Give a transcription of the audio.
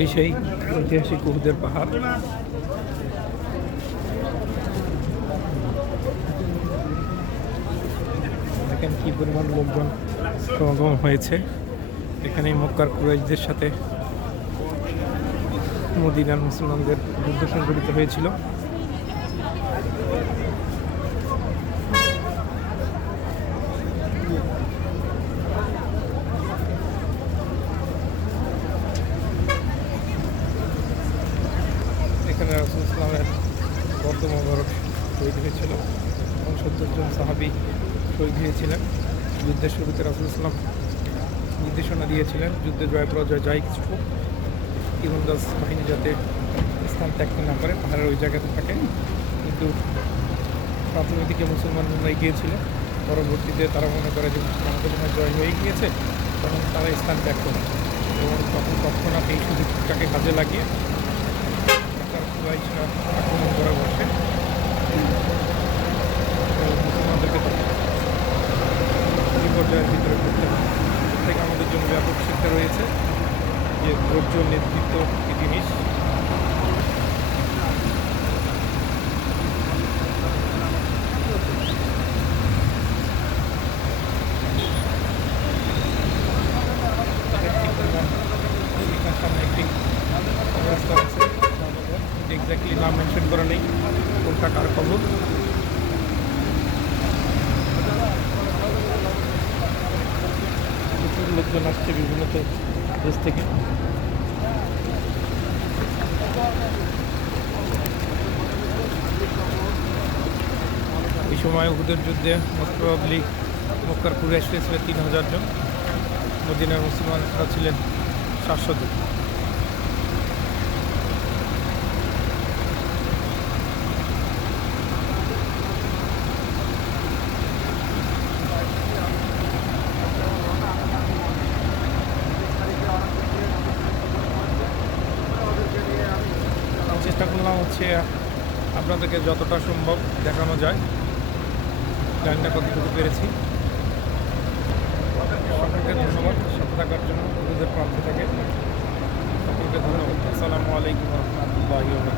এই সেই ঐতিহাসিক উহুদের পাহাড়। দেখেন কি পরিমাণ লোকজন সমাগম হয়েছে। এখানে মক্কার কুরাইশদের সাথে মদিনার মুসলমানদের যুদ্ধ সংঘটিত হয়েছিল। এখানে রাসূল ইসলামের বদ্ধ মোবারক শহীদ হয়েছিল এবং ৭০ জন সাহাবী শহীদ হয়েছিলেন। যুদ্ধের শুরুতে রাসূল ইসলাম নির্দেশনা দিয়েছিলেন যুদ্ধে জয় পরাজয় যাই কিছু হোক, তীরন্দাজ বাহিনী যাতে স্থান ত্যাগ না করে, পাহাড়ের ওই জায়গাতে থাকে। কিন্তু প্রাথমিক দিকে মুসলমানরা এগিয়েছিল, পরবর্তীতে তারা মনে করে যে মুসলমানদের মনে জয় হয়ে গিয়েছে, তখন তারা স্থান ত্যাগ করে এবং তখন তৎক্ষণাৎ এই সুযোগটাকে কাজে লাগিয়ে কুরাইশরা আক্রমণ করে বসে মুসলমানদেরকে বিপর্যয়ের ভিতরে করতে হয়। এর থেকে আমাদের জন্য ব্যাপক শিক্ষা রয়েছে যে ধৈর্য, নেতৃত্ব একটি জিনিস। সামনে একটি কবরস্থান আছে, এক্স্যাক্টলি নাম মেনশন করা নেই কোনটা কার কবর। প্রচুর লোকজন আসছে বিভিন্ন দেশ থেকে। এই সময় উহুদের যুদ্ধে মোস্ট প্রবাবলি মক্কার কুরাইশ ছিল ৩,০০০ জন, মদিনার মুসলমানরা ছিলেন ৭০০ জন। চেষ্টা করলাম হচ্ছে আপনাদেরকে যতটা সম্ভব দেখানো যায়, জানি না কতটুকু পেরেছি। সকলকে ধন্যবাদ সাথে থাকার জন্য, ওদের প্রান্ত থেকে সকলকে ধন্যবাদ। আসসালামু আলাইকুম ওয়া রাহমাতুল্লাহি ওয়া বারাকাতুহু।